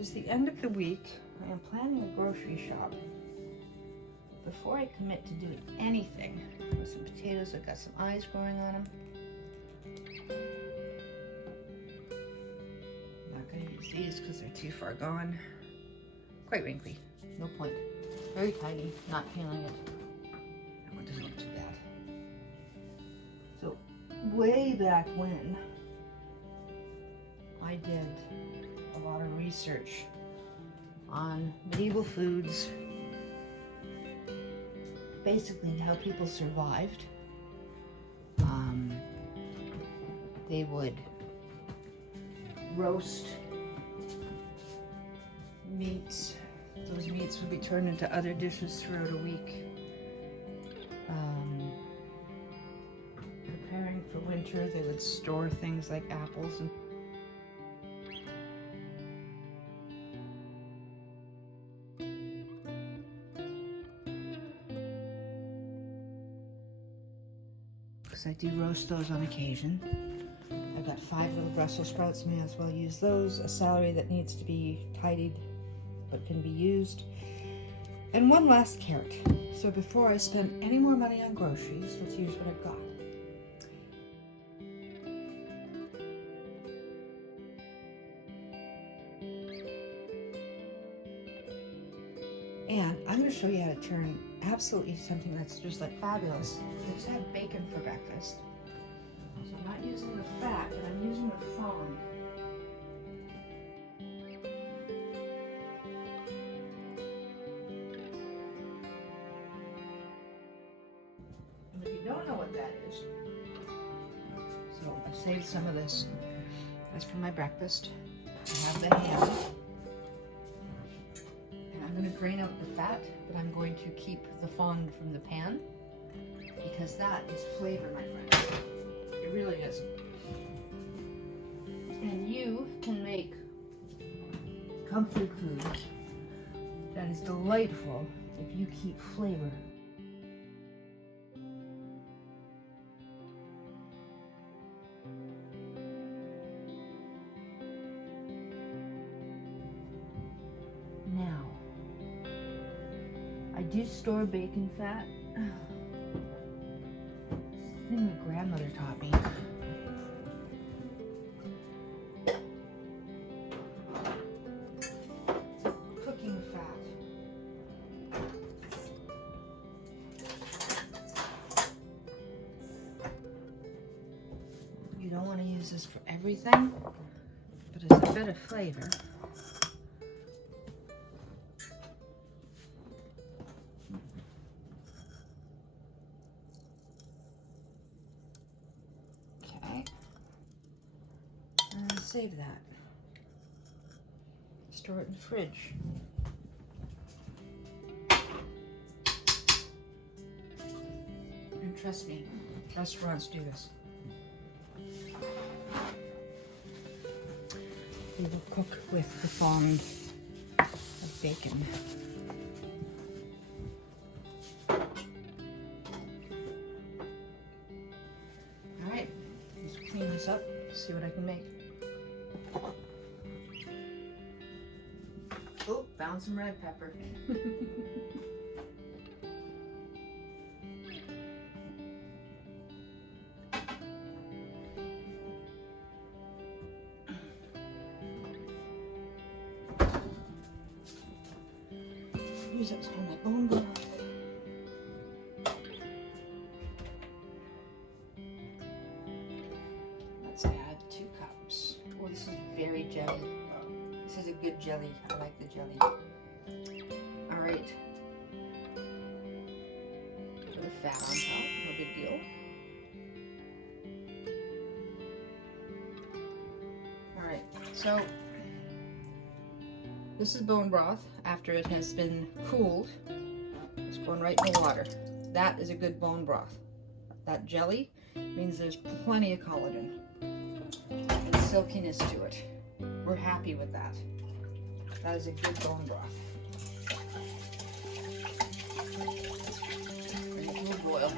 is the end of the week. I am planning a grocery shop. Before I commit to doing anything, with some potatoes, I've got some eyes growing on them. I'm not going to use these because they're too far gone. Quite wrinkly, no point. Very tiny, not feeling it. That one doesn't look too bad. So, way back when, I did a lot of research on medieval foods, basically how people survived. They would roast meats. Those meats would be turned into other dishes throughout a week. Preparing for winter, they would store things like apples and because I do roast those on occasion. I've got 5 little Brussels sprouts, may as well use those. A celery that needs to be tidied but can be used. And 1 last carrot. So before I spend any more money on groceries, let's use what I've got. And I'm going to show you how to turn absolutely something that's just like fabulous. I just had bacon for breakfast. So I'm not using the fat, but I'm using the fond. And if you don't know what that is, so I've saved some of this. That's for my breakfast. I have the ham. I'm going to drain out the fat, but I'm going to keep the fond from the pan because that is flavor, my friends. It really is. And you can make comfort food that is delightful if you keep flavor. Now, I do store bacon fat. This thing my grandmother taught me. Cooking fat. You don't want to use this for everything, but it's a bit of flavor. Save that. Store it in the fridge. And trust me, restaurants do this. They will cook with the fond of bacon. Alright, let's clean this up, see what I can make. Oh, found some red pepper. Use it on my bone broth. Let's add 2 cups. Oh, this is very jelly. This is a good jelly. I like the jelly. All right. A bit of fat on top. No big deal. All right. So this is bone broth after it has been cooled. It's going right in the water. That is a good bone broth. That jelly means there's plenty of collagen and silkiness to it. We're happy with that. That is a good bone broth. Bring it to a boil.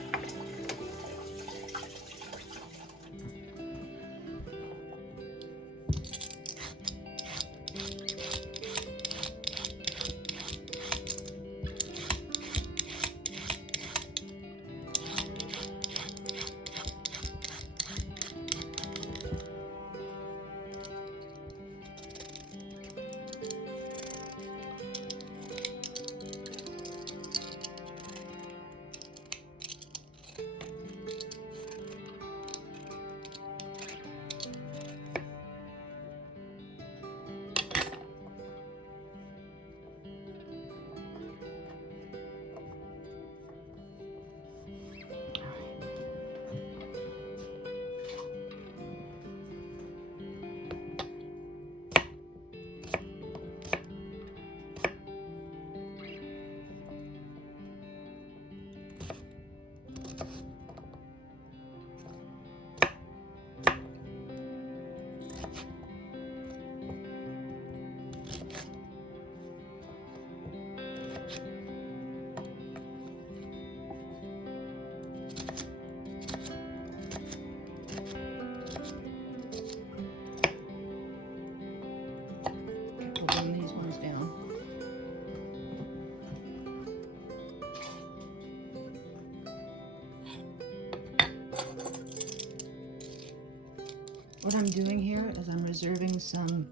What I'm doing here is I'm reserving some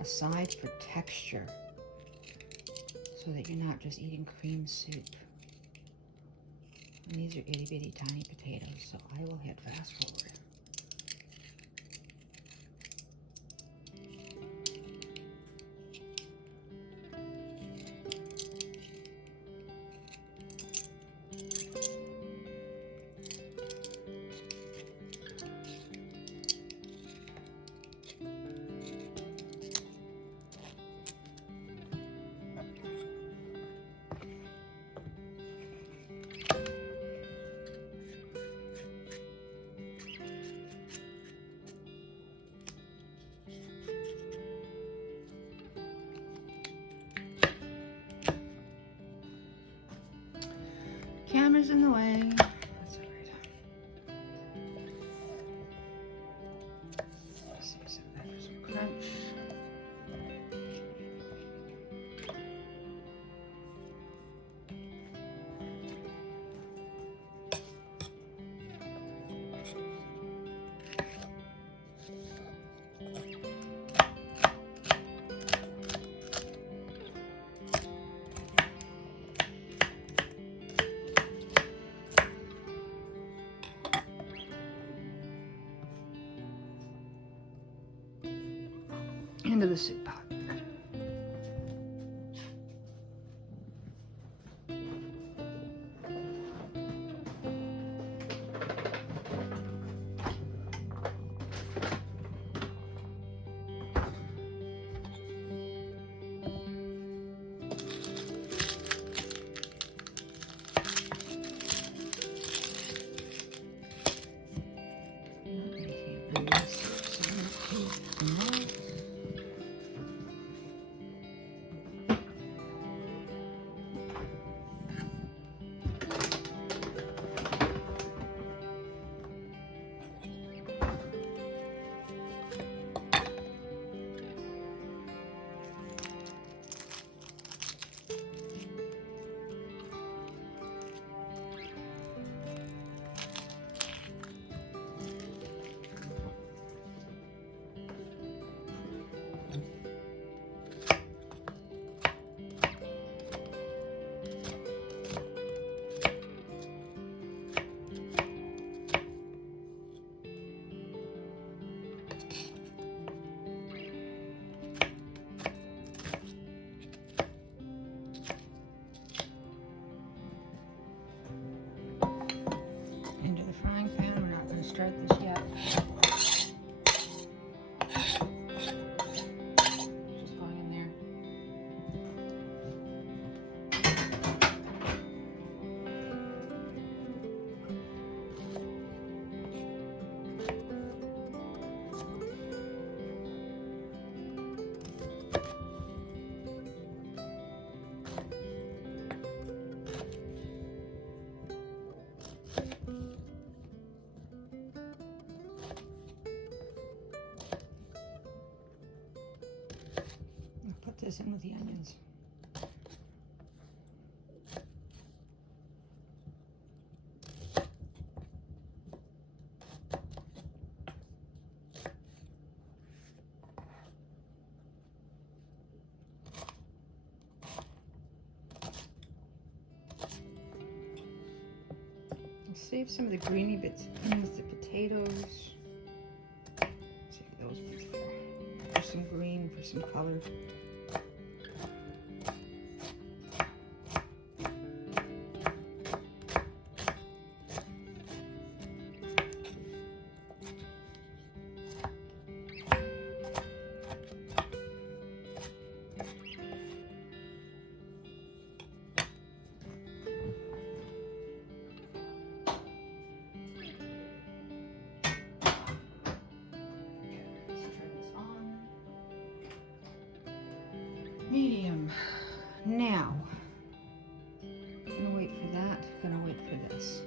aside for texture so that you're not just eating cream soup. And these are itty bitty tiny potatoes, so I will hit fast forward. Camera's in the way. That's all right. Save some of that for some crunch. Into the soup pot. Into the frying pan. We're not going to start this yet. Just going in there. Put this in with the onions. I'll save some of the greeny bits in with the potatoes. Save those ones there. For some green, for some color. Medium. Now, gonna wait for that, gonna wait for this.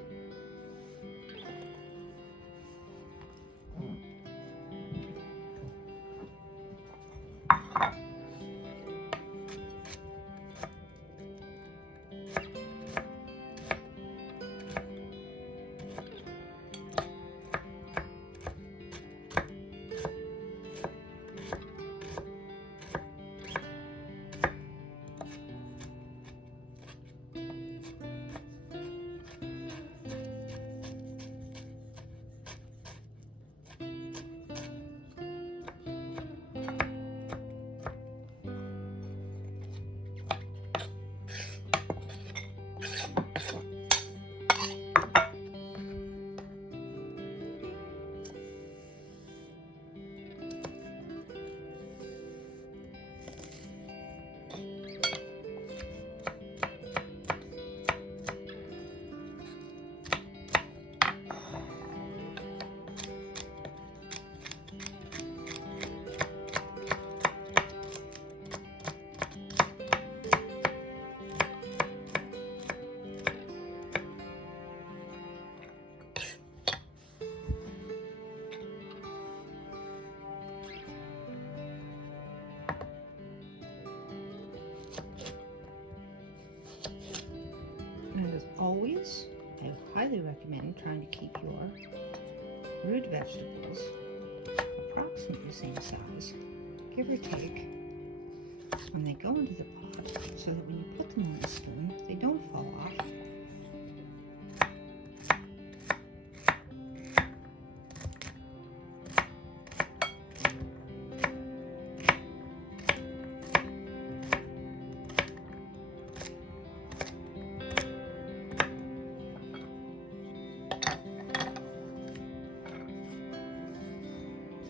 And as always, I highly recommend trying to keep your root vegetables approximately the same size, give or take, when they go into the pot, so that when you put them on the spoon, they don't fall off.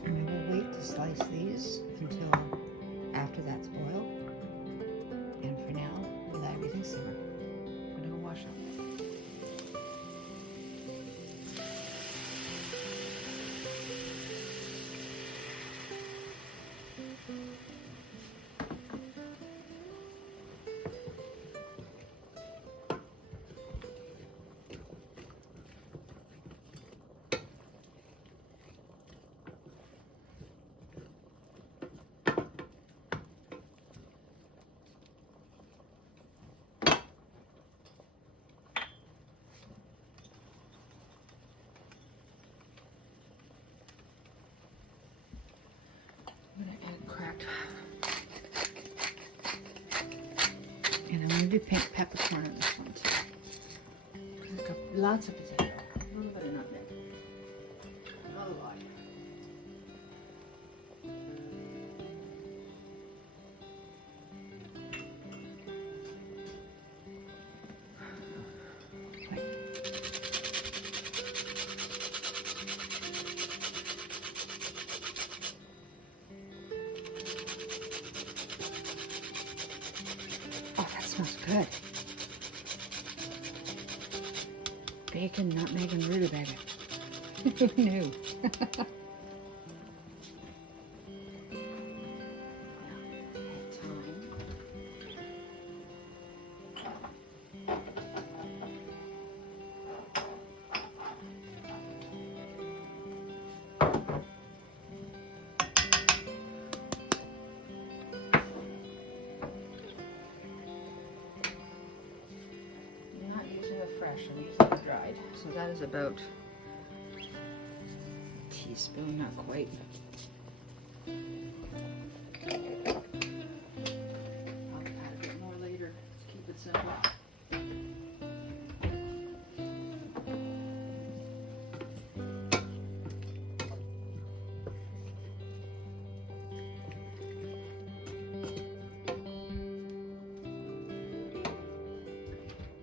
And I will wait to slice these until after that's boiled. And for now, we'll let everything simmer. I'm gonna go wash up. I'm gonna add cracked, and I'm gonna do pink peppercorn on this one too. I've got lots of potato, a little bit of nutmeg, not a lot. Oh, that smells good. Bacon, nutmeg, and rutabaga. Who knew? Fresh, I'm using it dried. So that is about a teaspoon, not quite. I'll add a bit more later. Let's keep it simple.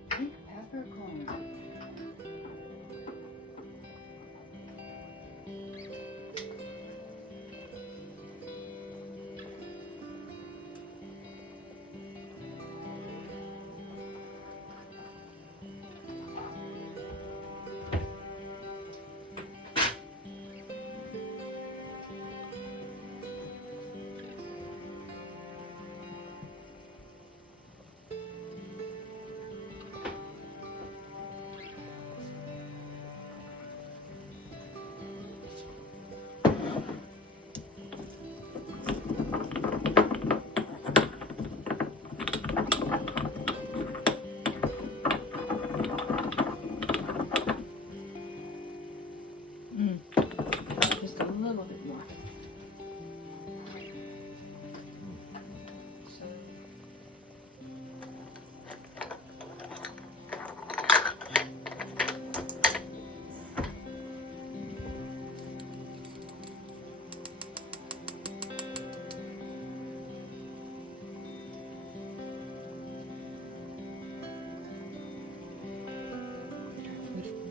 Pink peppercorn. Just a little bit more.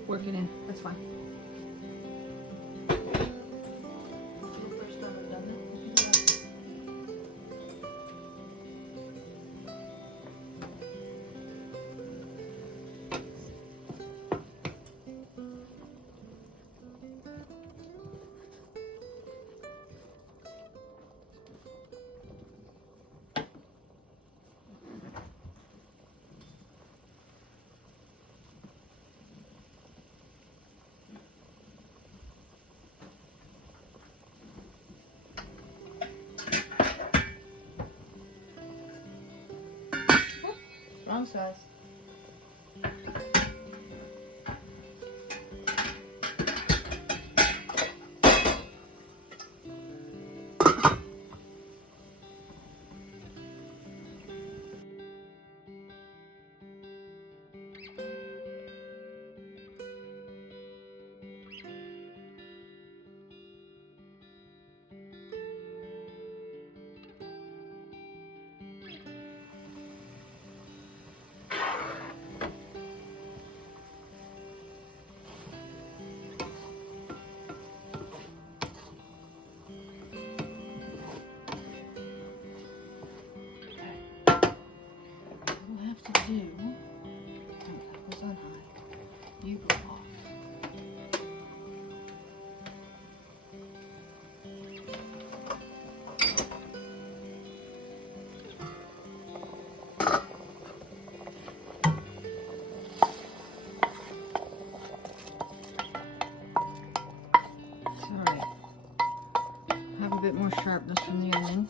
Work it in, that's fine. Wrong size. To do, that was on high. You go off. Sorry. Have a bit more sharpness from the onion.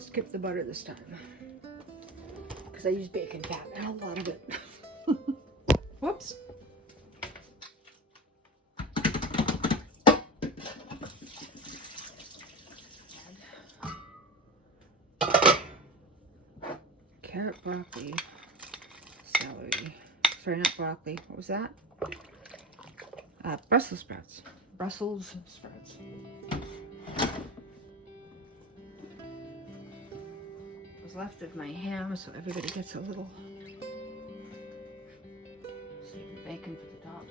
Skip the butter this time because I use bacon fat and a lot of it. Whoops. Carrot, broccoli, celery. Sorry, not broccoli. What was that? Brussels sprouts. Brussels sprouts. Left of my ham, so everybody gets a little bacon for the top.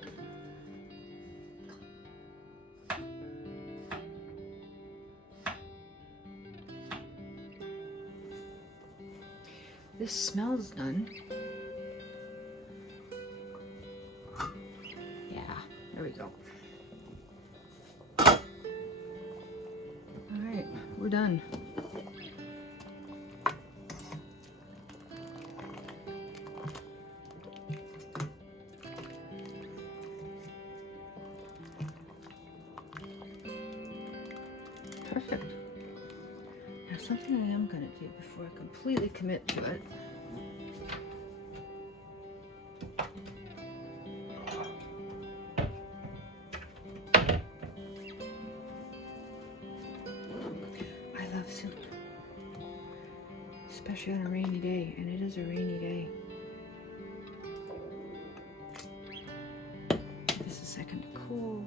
This smells done. Yeah, there we go. All right, we're done. Perfect. Now something I am going to do before I completely commit to it. I love soup. Especially on a rainy day, and it is a rainy day. Give this a second to cool.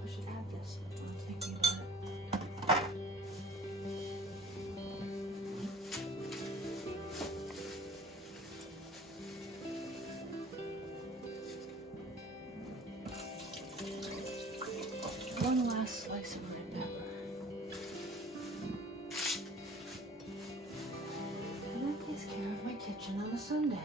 I should add this. I'm thinking about it. last slice of red pepper. And that takes care of my kitchen on a Sunday.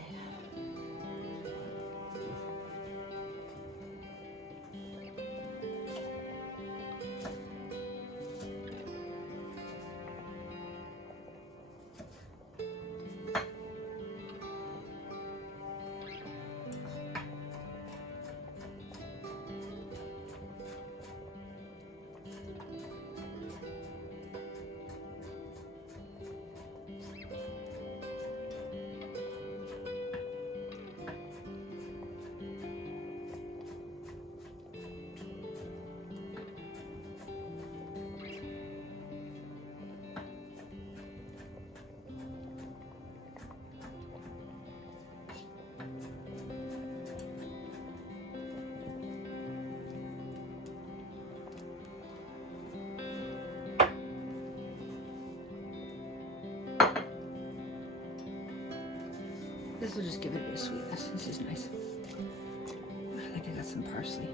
This will just give it a bit of sweetness. This is nice. I think I got some parsley.